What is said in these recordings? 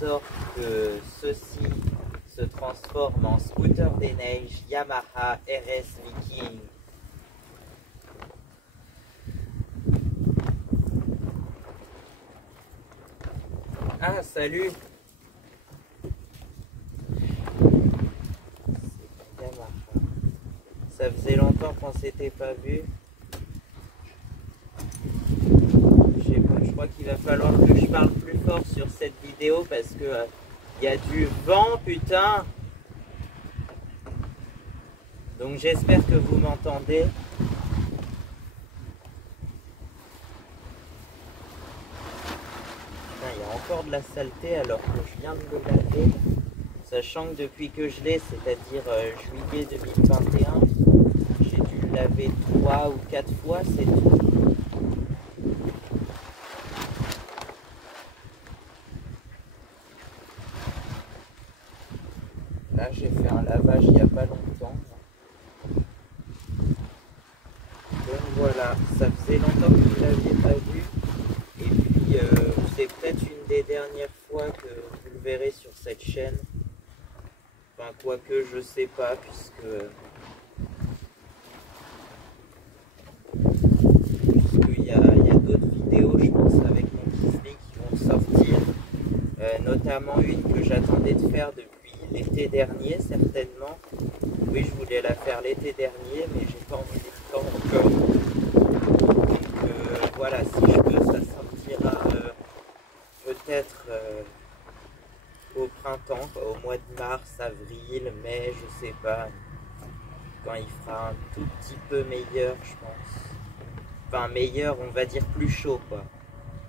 sorte que ceci se transforme en scooter des neiges Yamaha RS Viking. Ah, salut! C'est Yamaha. Ça faisait longtemps qu'on s'était pas vu. Je crois qu'il va falloir que je parle plus fort sur cette vidéo parce que y a du vent, putain. Donc j'espère que vous m'entendez. Il y a encore de la saleté alors que je viens de le laver. Sachant que depuis que je l'ai, c'est-à-dire juillet 2021, j'ai dû le laver 3 ou 4 fois, c'est tout. Là, j'ai fait un lavage il n'y a pas longtemps. Donc voilà, ça faisait longtemps que vous ne l'aviez pas vu. Et puis, c'est peut-être une des dernières fois que vous le verrez sur cette chaîne. Enfin, quoique, je sais pas, puisqu'il y a d'autres vidéos, je pense, avec mon Disney qui vont sortir. Notamment une que j'attendais de faire depuis l'été dernier, certainement. Oui, je voulais la faire l'été dernier, mais j'ai pas envie de temps encore. Donc voilà, si je peux, ça sortira peut-être au printemps, au mois de mars, avril, mai, je sais pas. Quand il fera un tout petit peu meilleur, je pense. Enfin, meilleur, on va dire plus chaud, quoi.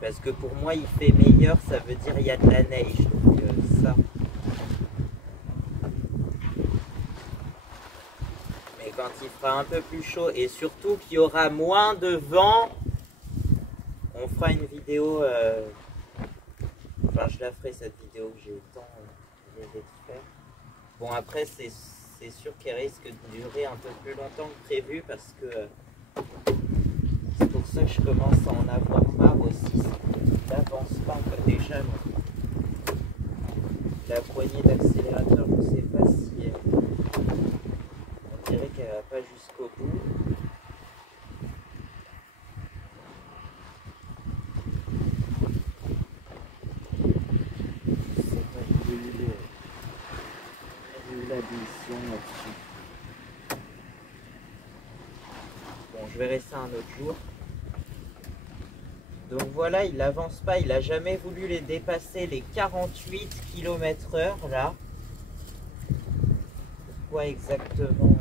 Parce que pour moi, il fait meilleur, ça veut dire il y a de la neige. Donc ça. Mais quand il fera un peu plus chaud et surtout qu'il y aura moins de vent, on fera une vidéo. Enfin, je la ferai cette vidéo que j'ai eu le temps de faire. Bon, après, c'est sûr qu'elle risque de durer un peu plus longtemps que prévu parce que c'est pour ça que je commence à en avoir marre aussi. Il n'avance pas encore déjà. La poignée d'accélérateur, je ne sais pas si on dirait qu'elle va pas jusqu'au bout. Je sais pas, il y a eu la mission là-dessus. Bon, je verrai ça un autre jour. Donc voilà, il n'avance pas, il n'a jamais voulu les dépasser les 48 km/h là. Pourquoi exactement?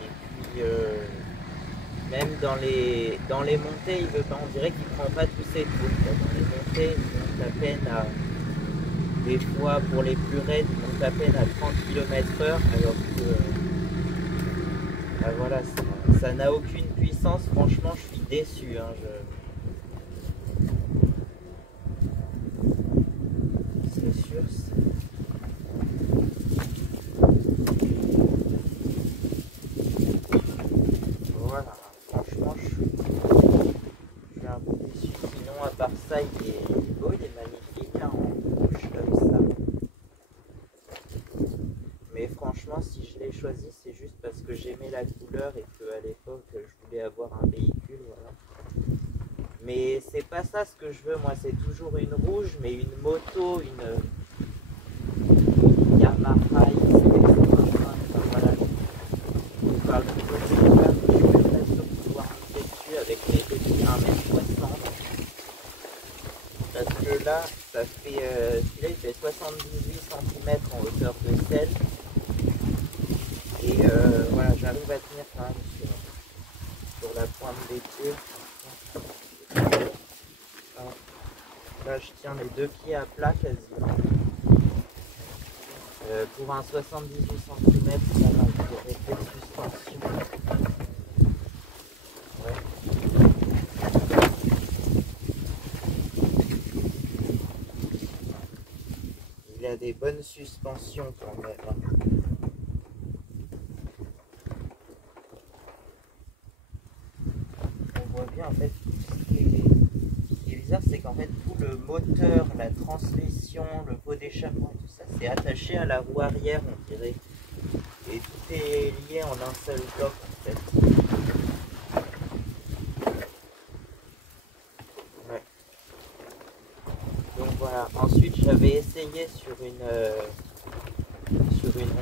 Et puis même dans les montées, il veut pas, on dirait qu'il prend pas tous ses trucs. Dans les montées, il monte à peine à, des fois pour les plus raides, il monte à peine à 30 km/h alors que ah, voilà, ça n'a aucune puissance. Franchement, je suis déçu. Hein, c'est sûr. Voilà, franchement, je suis un peu déçu. Sinon, à part ça, il est beau, il est magnifique, hein, en rouge comme ça. Mais franchement, si je l'ai choisi, c'est juste parce que j'aimais la couleur et qu'à l'époque, je voulais avoir un véhicule, voilà. Mais c'est pas ça ce que je veux, moi, c'est toujours une rouge, mais une moto, une Yamaha voilà. Je parle de moto, je suis pas sûr de pouvoir monter dessus avec mes petits 1m60. Parce que là, ça fait, celui-là il fait 78 cm en hauteur de selle. Et voilà, j'arrive à tenir quand même sur la pointe des pieds. Là, je tiens les deux pieds à plat quasiment. Pour un 78 cm, ça va, j'aurais fait de suspension. Ouais. Il a des bonnes suspensions quand même. On voit aujourd'hui, en fait, ce qui est bizarre, c'est qu'en fait, tout le moteur, la transmission, le pot d'échappement et tout ça, c'est attaché à la roue arrière, on dirait. Et tout est lié en un seul bloc, en fait. Ouais. Donc voilà. Ensuite, j'avais essayé sur une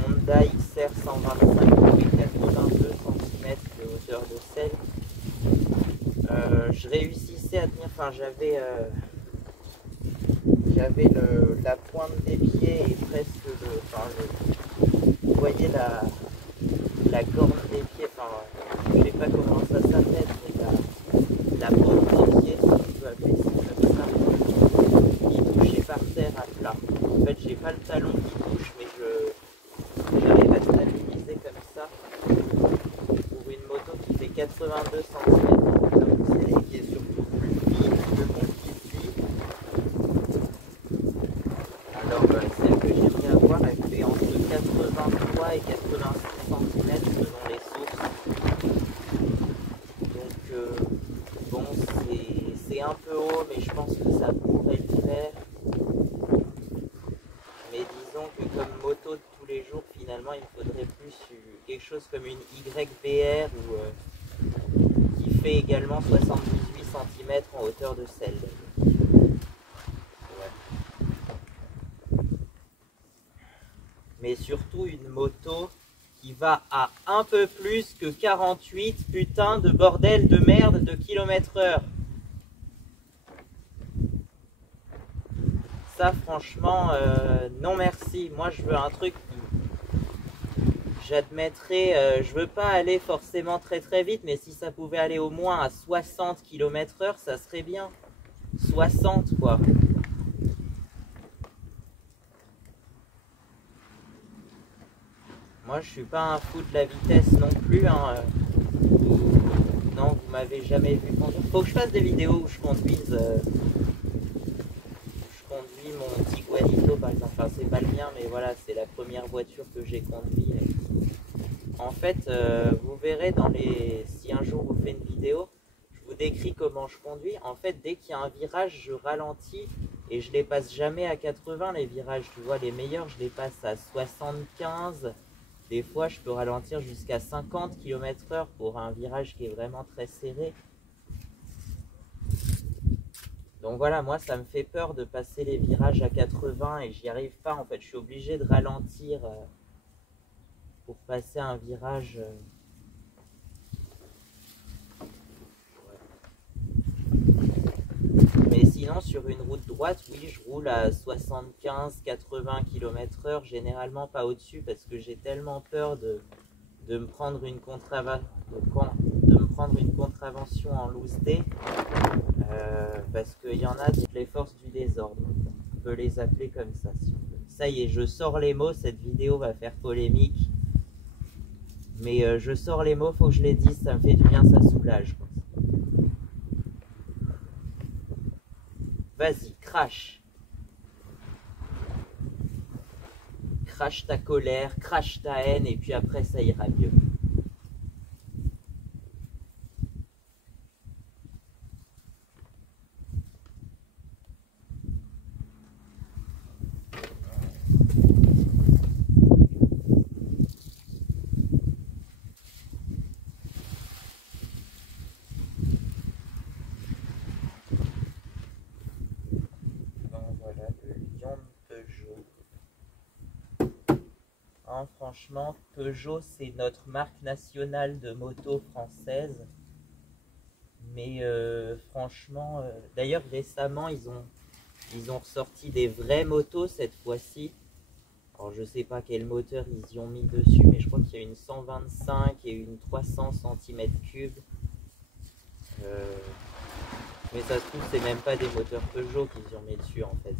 Honda XR 125 qui fait 82 cm de hauteur de selle. Je réussissais à tenir, enfin j'avais la pointe des pieds et presque vous voyez la corne des pieds, enfin je sais pas comment ça s'appelle, mais la pointe des pieds, si on peut appeler ça comme ça, qui touchait par terre à plat. En fait j'ai pas le talon qui touche, mais j'arrive à stabiliser comme ça pour une moto qui fait 82 cm, qui est surtout plus fine que mon ici. Alors celle que j'aimerais avoir, elle fait entre 83 et 86 cm selon les sources. Donc bon, c'est un peu haut, mais je pense que ça pourrait le faire. Mais disons que comme moto de tous les jours, finalement, il me faudrait plus quelque chose comme une YBR qui fait également 78 cm en hauteur de selle. Ouais. Mais surtout une moto qui va à un peu plus que 48 putain de bordel de merde de km/h. Ça franchement non merci, moi je veux un truc qui j'admettrais, je veux pas aller forcément très vite, mais si ça pouvait aller au moins à 60 km/h ça serait bien. 60 quoi. Moi je suis pas un fou de la vitesse non plus hein. Non, vous m'avez jamais vu conduire. Faut que je fasse des vidéos où je conduise mon Tiguanito par exemple, enfin c'est pas le mien mais voilà c'est la première voiture que j'ai conduite. En fait vous verrez si un jour vous faites une vidéo, je vous décris comment je conduis. En fait dès qu'il y a un virage je ralentis et je les passe jamais à 80 les virages, tu vois les meilleurs je les passe à 75, des fois je peux ralentir jusqu'à 50 km/h pour un virage qui est vraiment très serré. Donc voilà, moi ça me fait peur de passer les virages à 80 et j'y arrive pas. En fait, je suis obligé de ralentir pour passer un virage. Mais sinon, sur une route droite, oui, je roule à 75-80 km/h, généralement pas au-dessus parce que j'ai tellement peur de me prendre une contravention en loose day. Parce qu'il y en a les forces du désordre, on peut les appeler comme ça si on veut. Ça y est, je sors les mots, cette vidéo va faire polémique, mais je sors les mots, faut que je les dise, ça me fait du bien, ça soulage. Vas-y, crache. Crache ta colère, crache ta haine, et puis après ça ira mieux. Franchement, Peugeot c'est notre marque nationale de moto française. Mais franchement, d'ailleurs récemment ils ont ressorti des vraies motos cette fois-ci. Alors je sais pas quel moteur ils y ont mis dessus, mais je crois qu'il y a une 125 et une 300 cm3. Mais ça se trouve c'est même pas des moteurs Peugeot qu'ils y ont mis dessus en fait.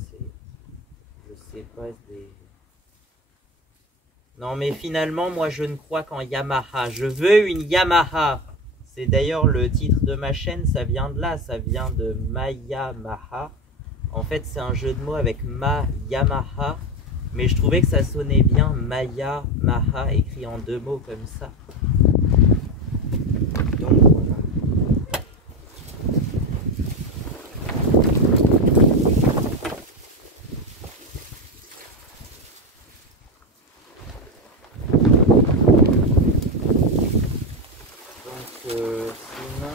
Je sais pas des... Non mais finalement moi je ne crois qu'en Yamaha. Je veux une Yamaha. C'est d'ailleurs le titre de ma chaîne, ça vient de là, ça vient de Mayamaha. En fait c'est un jeu de mots avec Ma Yamaha. Mais je trouvais que ça sonnait bien Maya Maha écrit en deux mots comme ça. Donc voilà. sinon...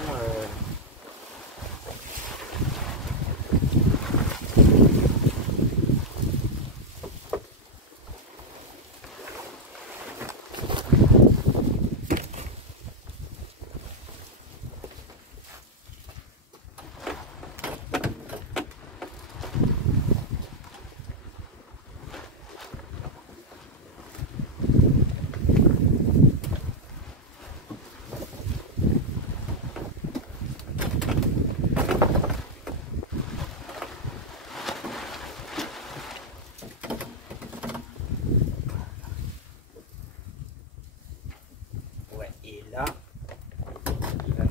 Et là, il va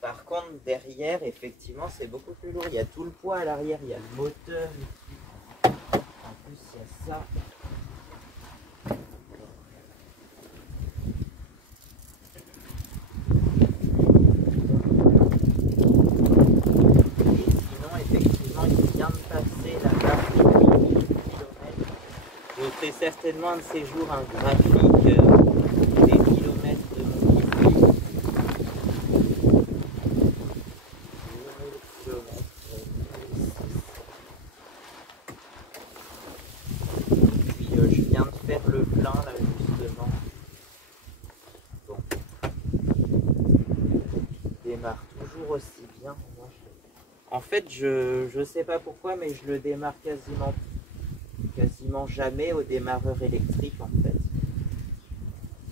par contre, derrière, effectivement, c'est beaucoup plus lourd. Il y a tout le poids à l'arrière, il y a le moteur. En plus, il y a ça. Et sinon, effectivement, il vient de passer la barre des 1000 km. Je vous ferai certainement un de ces jours un graphique des kilomètres de mon Kiwi. 1000 km. Puis je viens de faire le plein là justement. Bon. Il démarre toujours aussi bien. Moi, en fait, je sais pas pourquoi, mais je le démarre quasiment jamais au démarreur électrique en fait.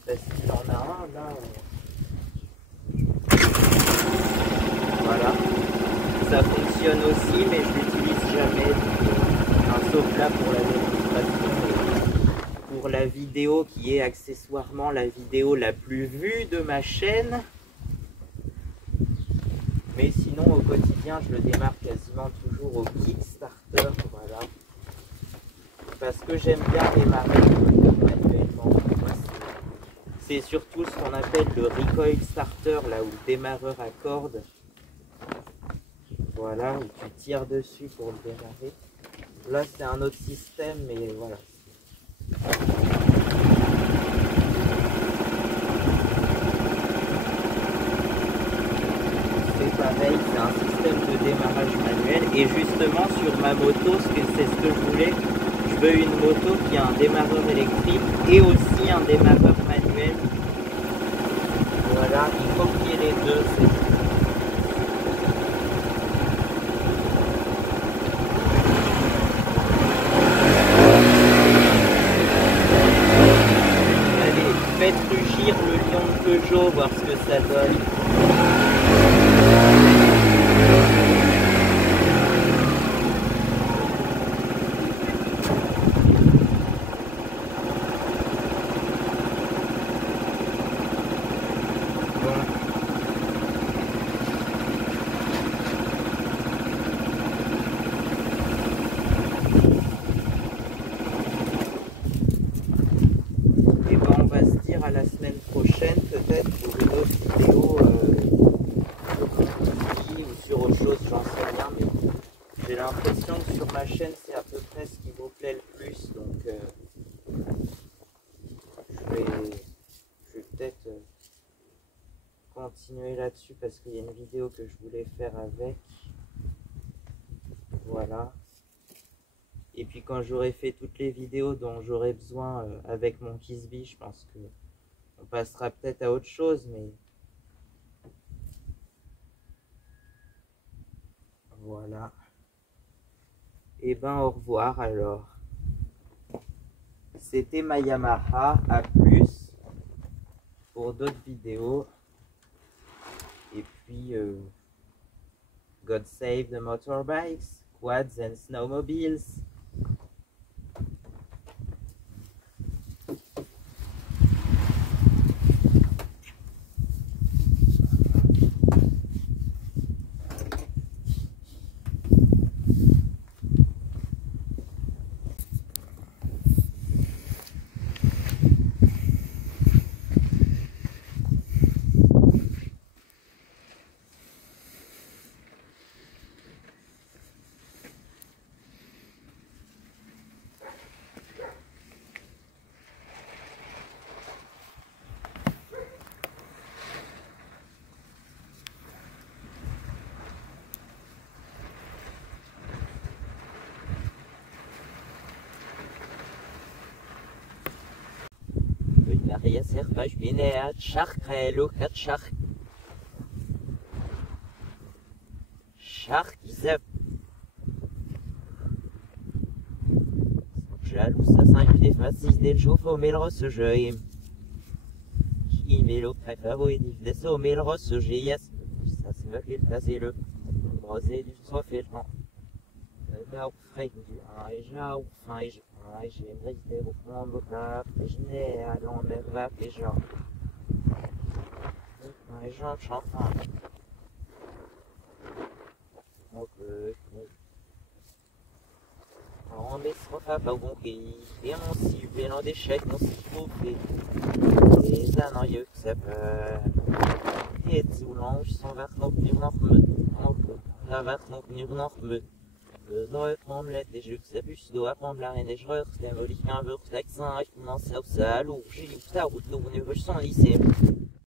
Parce qu'il en a un là. Voilà. Ça fonctionne aussi, mais je l'utilise jamais. Sauf là pour la démonstration et pour la vidéo qui est accessoirement la vidéo la plus vue de ma chaîne. Mais sinon au quotidien je le démarre quasiment toujours au Kickstarter, voilà. Parce que j'aime bien démarrer manuellement. C'est surtout ce qu'on appelle le recoil starter, là où le démarreur à cordes. Voilà, où tu tires dessus pour le démarrer. Là c'est un autre système, mais voilà. C'est pareil, c'est un système de démarrage manuel. Et justement sur ma moto, c'est ce que je voulais. Je veux une moto qui a un démarreur électrique et aussi un démarreur manuel. Voilà, il faut qu'il y ait les deux. Allez, faites rugir le lion de Peugeot, voir ce que ça donne. À la semaine prochaine peut-être pour une autre vidéo ou sur autre chose, j'en sais rien, mais j'ai l'impression que sur ma chaîne c'est à peu près ce qui vous plaît le plus, donc je vais peut-être continuer là-dessus parce qu'il y a une vidéo que je voulais faire avec, voilà. Et puis quand j'aurai fait toutes les vidéos dont j'aurai besoin avec mon Kisby, je pense que on passera peut-être à autre chose, mais voilà. Et ben au revoir alors. C'était ma Yamaha, à plus pour d'autres vidéos. Et puis God save the motorbikes, quads and snowmobiles. Maria Servage Binea Charkrelo Katchar Charkisep Jaloux ça s'inquiète facile des jours au mélange ce jeu qui mélo préféré et des sauts mélange ce GS ça se veut qu'il fasse le rosé du soif et le vent là où frais déjà où fin j'ai resté au fond de la je n'ai à l'envers va les gens chantant on met ce repas pas bon qui et on s'y vélant d'échecs on s'y trouve les annoyeux que ça peut et tout l'ange sont vers nos venus la vers nos venus le droit tremblette des jeux que ça bûche doit prendre la reine des joueurs c'est un molique un beurre taxin et commence à ça alors j'ai eu ça route nous venus son lycée